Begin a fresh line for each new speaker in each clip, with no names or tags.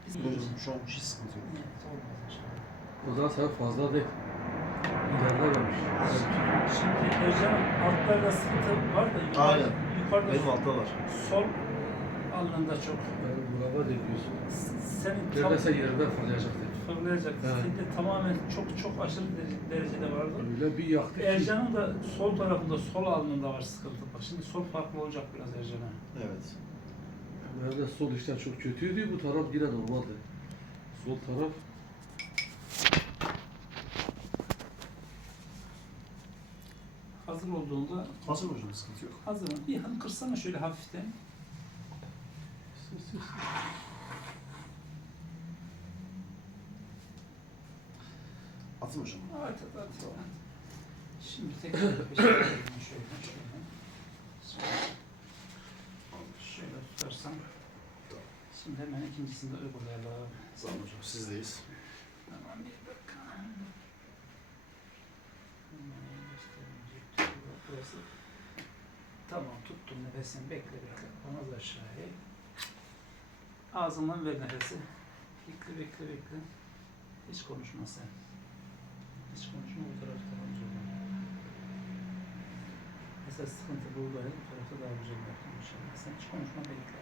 Şu an hiç sıkıntı yok.
Evet, olmaz inşallah.
O zaman sen fazla değil. İleride varmış.
Şimdi Özcan'ın altlarda sıkıntı var da
Aynen.
yukarıda
Benim altta var.
sol alnında çok.
Yani buraya değiyorsun.
Senin
Neredeyse yerinden fırlayacak dedi.
fırlayacak.
Evet.
Senin tamamen çok aşırı derecede vardı.
Öyle bir yaktı ki.
Ercan'ın da sol tarafında, sol alnında var sıkıntı. Bak şimdi sol farklı olacak biraz Ercan'a.
Evet.
Nerede sol işler çok kötüydü, bu taraf yine normaldi. Sol taraf
Hazır olduğunda
Hazır mı hocam? Sıkıntı yok.
hazırım. Bir kırsana şöyle hafiften.
Atın hocam.
At. Şimdi tekrar şöyle. Şöyle tutarsam. Şimdi hemen ikincisini de uygulayalım.
Sağ olun hocam. Sizdeyiz.
Tamam bir dakika. Burası. Tamam tuttum nefesini bekle. Omuz aşağıya. Ağzından ver nefesi. Bekle. Hiç konuşma sen. Hiç konuşma bu tarafta olacak. Esas sıkıntı burada. Bu tarafta daha güzel yaptım inşallah. Sen hiç konuşma bekle.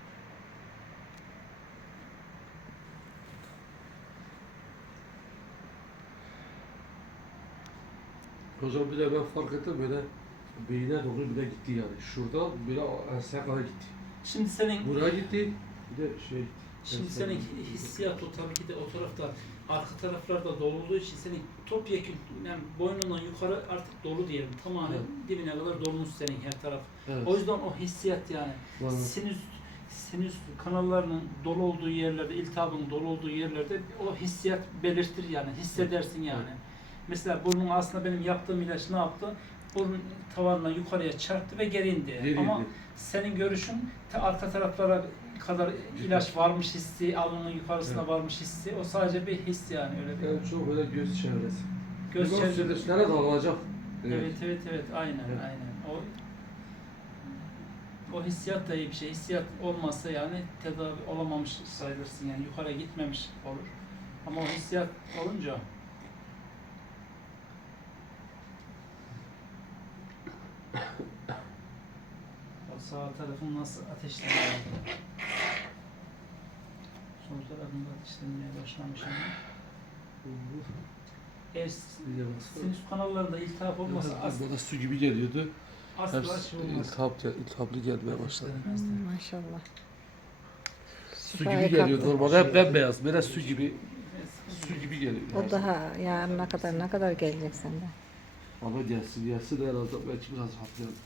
hocam bir de ben fark ettim böyle beyine doğru bile gitti yani. Şuradan böyle enseye kadar gitti.
Şimdi senin
Buraya gitti, bir de şey.
Şimdi senin hissiyat o tabii ki de o tarafta arka taraflarda dolu olduğu için senin topyekün yani boynundan yukarı artık dolu diyelim. Tamamen
Evet.
dibine kadar dolmuş senin her taraf.
Evet.
O yüzden o hissiyat yani
Var.
sinüs kanallarının dolu olduğu yerlerde, iltihabın dolu olduğu yerlerde o hissiyat belirtir yani hissedersin yani.
Evet.
Mesela burnun aslında benim yaptığım ilaç ne yaptı? Burun tavanına yukarıya çarptı ve geri indi.
Geri
Ama
indi.
senin görüşün arka taraflara kadar ilaç varmış hissi, alnının yukarısına
Evet.
varmış hissi. O sadece bir his yani öyle bir.
Yani çok böyle göz çevresi.
Göz çevresi.
çevresinlere dağılacak.
Evet, aynen. O hissiyat da iyi bir şey. Hissiyat olmazsa yani tedavi olamamış sayılırsın yani yukarıya gitmemiş olur. Ama o hissiyat olunca o sağ tarafın nasıl ateşlenmeye sol tarafında ateşlenmeye başlamış ama eğer sinüs kanallarında iltihap olmasa
Bana su gibi geliyordu.
asla şey olmaz.
İltihaplı gelmeye başladı.
Maşallah.
Su
Şifaya
gibi geliyor.
kalktı.
Normalde hep bembeyaz. Böyle su gibi geliyor.
O daha yarına kadar ne kadar gelecek sende?
Ama gelsin de herhalde belki biraz hafifler.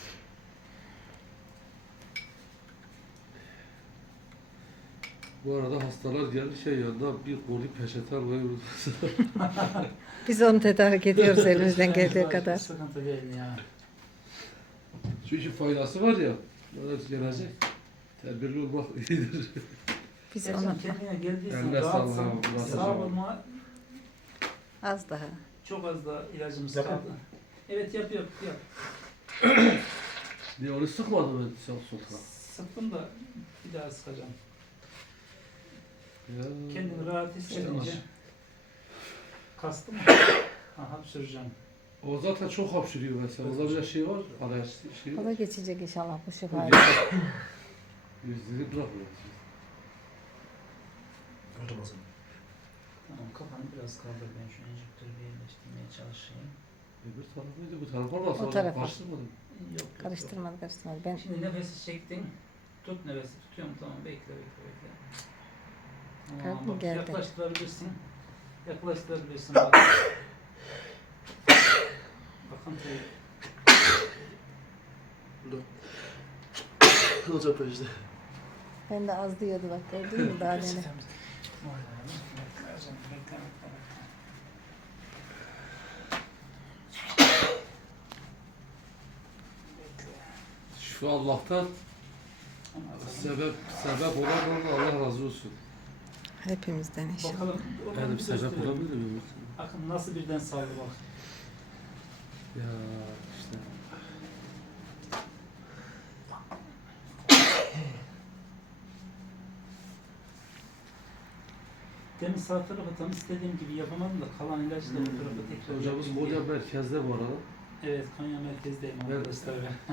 Bu arada hastalar geldi yanında bir koli peçete koyuyoruz.
Biz onu tedarik ediyoruz elimizden geldiği kadar.
Sıkıntı değil ya.
Çünkü faydası var ya. Bana gelecek. Tedbirli olmak iyidir.
Biz
Ercan
onu
kendine geldiysen
Eline
rahatsan,
sağlık, Allah
sağ
razı
olma,
az daha.
çok az da ilacımız
Yapalım.
kaldı. Evet yap.
Diye onu sıkmadım ben sol taraf.
Sıktım da bir daha sıkacağım.
Ya.
Kendini rahat hissedince
İşte
kastım mı? Hapşıracağım.
O zaten çok hapşırıyor mesela. Orada bir de şey var. Alerji şey
O
var.
da geçecek inşallah bu şifa.
Yüzleri bırakmıyor.
Hocam hazır.
Tamam kafanı biraz kaldır ben şu enjektörü bir yerleştirmeye çalışayım.
Öbür taraf mıydı? Bu taraf olmasa
O tarafa.
karıştırmadım.
Yok.
Karıştırmadı. Ben
Şimdi nefesi çektin. Tut nefesi tutuyorum tamam bekle.
Kalk mı
Bak,
geldi?
yaklaştırabilirsin. Bak. Bakıntıyı.
Burada. Hocam peşte.
ben de az diyordu bak gördün mü daha demin.
Bekle.
Şu Allah'tan sebep olan Allah razı olsun.
Hepimizden inşallah.
Bakalım.
Yani sebep olabilir mi?
Bakın nasıl birden saldı bak.
Ya işte.
Demin sağ tarafa tam istediğim gibi yapamadım da kalan ilacı da bu tarafa tekrar
Hocamız
yapayım diye.
Konya merkezde bu arada.
Evet, Konya merkezdeyim
Evet.
arkadaşlar.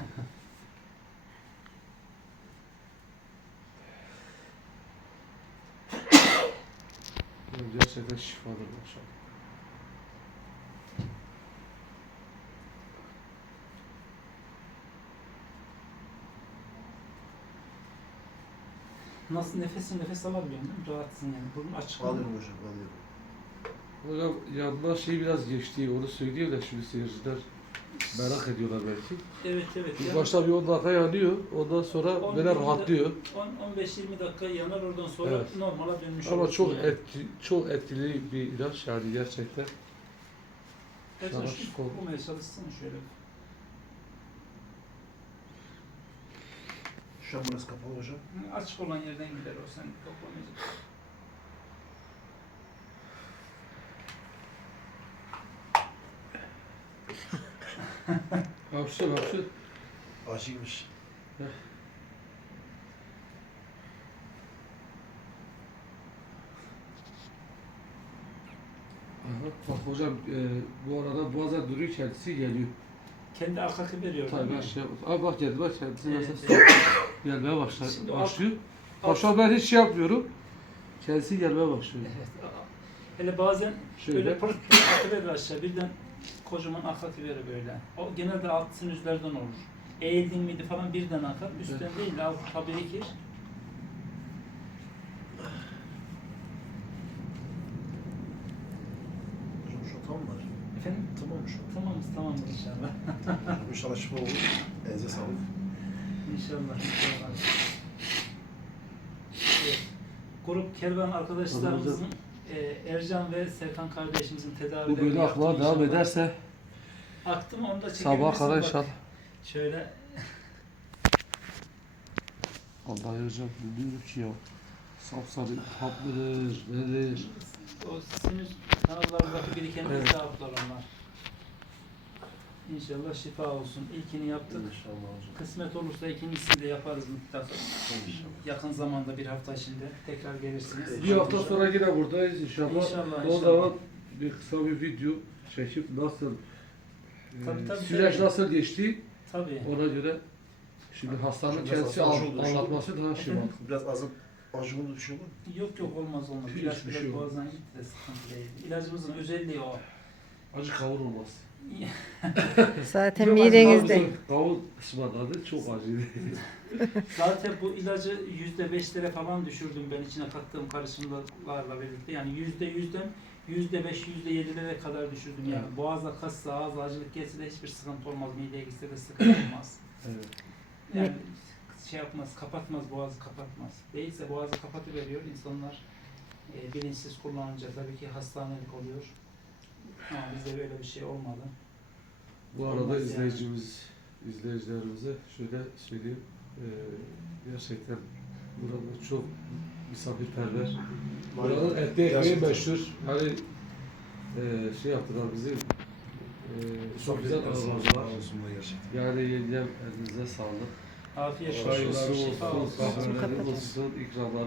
Gerçekten şifadır maşallah.
Nasıl nefes alabiliyorsun değil mi? Rahatsın yani. Burun açık mı?
Alıyorum hocam, alıyorum.
Hocam yanından şey biraz geçti, onu söylüyor da şimdi seyirciler merak ediyorlar belki.
Evet evet.
İlk
Yani
başta bir 10 dakika yanıyor, ondan sonra
10
böyle
dakika-
rahatlıyor.
15-20 dakika yanar, oradan sonra
Evet.
normala dönmüş
Ama
olursun
çok
yani.
çok etkili bir ilaç yani gerçekten.
Evet,
Sana
şu
şık oldu.
bulmaya çalışsana şöyle.
Şu an burası kapalı hocam.
Açık olan yerden gider o, sen toplamayacak.
Hapşır hapşır.
Acıymış.
Aha, bak hocam bu arada bazen duruyor kendisi geliyor.
Kendi arkası veriyor.
Tabii
değil
ben
mi?
şey yapmadım. Abi bak geldi bak kendisi
Evet,
mesela
evet.
gelmeye
Şimdi
başlıyor.
alt-
Bak şu an ben hiç şey yapmıyorum. Kendisi gelmeye başlıyor.
Evet. Hele bazen
Şöyle.
böyle pırt pırt atıverir aşağı, birden kocaman akatıverir böyle. O genelde alt sinüzlerden olur. Eğildin miydi falan birden akar, üstten
Evet.
değil de altta birikir.
Hocam şu an tam mı var?
Efendim?
Tamam mı şu an?
Tamamdır inşallah.
Hocam inşallah şifa olur. Elinize sağlık.
İnşallah. Evet. Grup kervan arkadaşlarımızın Ercan ve Serkan kardeşimizin
Bu
tedavilerini
böyle
yaptım
aklıma devam
inşallah.
ederse
Aktı mı onu da çekebilirsin.
sabaha kadar
bak.
inşallah.
Şöyle
Allah hocam bilmiyorum ki ya. Sapsarı hap mıdır, nedir?
o sinüs kanallarındaki biriken
Evet.
iltihaplar onlar. İnşallah şifa olsun. İlkini yaptık.
İnşallah hocam.
Kısmet olursa ikincisini de yaparız mutlaka.
İnşallah.
Yakın zamanda, bir hafta içinde tekrar gelirsiniz.
Bir hafta sonra yine buradayız inşallah.
İnşallah,
O
inşallah.
zaman bir kısa bir video çekip nasıl
Tabii,
süreç
tabii.
nasıl geçti
Tabii.
ona göre şimdi hastanın
Hocam,
kendisi
biraz acı oldu,
anlatması daha şey var.
Efendim?
Biraz azın acı oldu bir şey olur mu?
Yok olmaz.
Hiç
İlaç
bir
biraz
şey yok.
boğazdan gitti de sıkıntı değil. İlacımızın özelliği o.
Acı kavur olmaz.
Zaten
Yok,
midenizde.
Kavur ısmarladı çok acıydı.
Zaten bu ilacı %5'lere falan düşürdüm ben içine kattığım karışımlarla birlikte. Yani %100'den %5, %7'lere kadar düşürdüm yani.
Evet.
Boğazda kassa, ağız acılık gelse de hiçbir sıkıntı olmaz. Mideye gitse de sıkıntı olmaz.
Evet.
Yani şey yapmaz, kapatmaz, boğazı kapatmaz. Değilse boğazı kapatıveriyor. İnsanlar bilinçsiz kullanınca tabii ki hastanelik oluyor. Ama bizde böyle bir şey olmadı.
Bu
Olmaz
arada
yani.
izleyicilerimize şöyle söyleyeyim. Gerçekten burada çok misafirperver. Buranın etli ekmeği
Gerçekten.
meşhur. Hani şey yaptılar bizi. Çok güzel ağırladılar.
Olsunlar gerçekten.
Yani yengem elinize sağlık.
Afiyet olsun.
Çayları
Şifa
olsun,
olsun.
kahveleri
Kapatacağım.
olsun, ikramları